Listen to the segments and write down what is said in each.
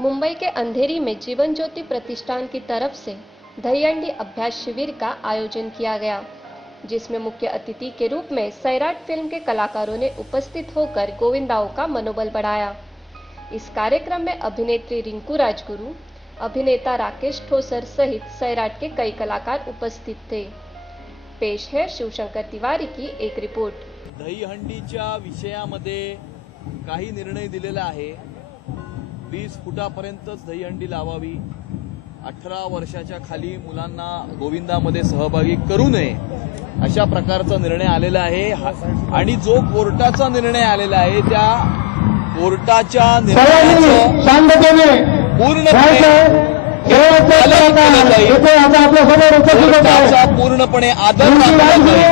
मुंबई के अंधेरी में जीवन ज्योति प्रतिष्ठान की तरफ से दहीहंडी अभ्यास शिविर का आयोजन किया गया, जिसमें मुख्य अतिथि के रूप में सैराट फिल्म के कलाकारों ने उपस्थित होकर गोविंदाओं का मनोबल बढ़ाया। इस कार्यक्रम में अभिनेत्री रिंकू राजगुरु, अभिनेता राकेश ठोसर सहित सैराट के कई कलाकार उपस्थित थे। पेश है शिवशंकर तिवारी की एक रिपोर्ट। दहीहंडीच्या विषयामध्ये काही निर्णय दिलेला आहे। 20 फुटापर्यंतच दहीहंडी लावावी, 18 वर्षाच्या खाली मुलांना गोविंदामध्ये सहभागी करू नये, अशा प्रकारचा निर्णय आलेला आहे। आणि जो कोर्टाचा निर्णय आलेला आहे त्या कोर्टाच्या निर्णयाचं पूर्णपणे आदर मानला जाईल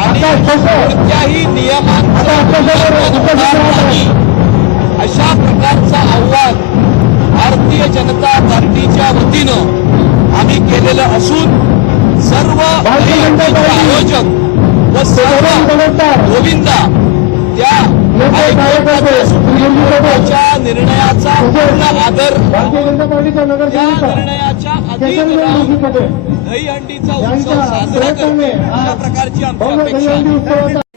आणि कोणत्याही नियमांचा अशा प्रकारचा आव्हान भारतीय जनता पार्टीच्या वतीनं आम्ही केलेलं असून सर्व आयोजक व सर्व गोविंदा त्या निर्णयाचा पूर्ण आदर, त्या निर्णयाच्या अधीन राहून दहीहंडीचा उत्सव साजरा करणे अशा प्रकारची आमची अपेक्षा आहे।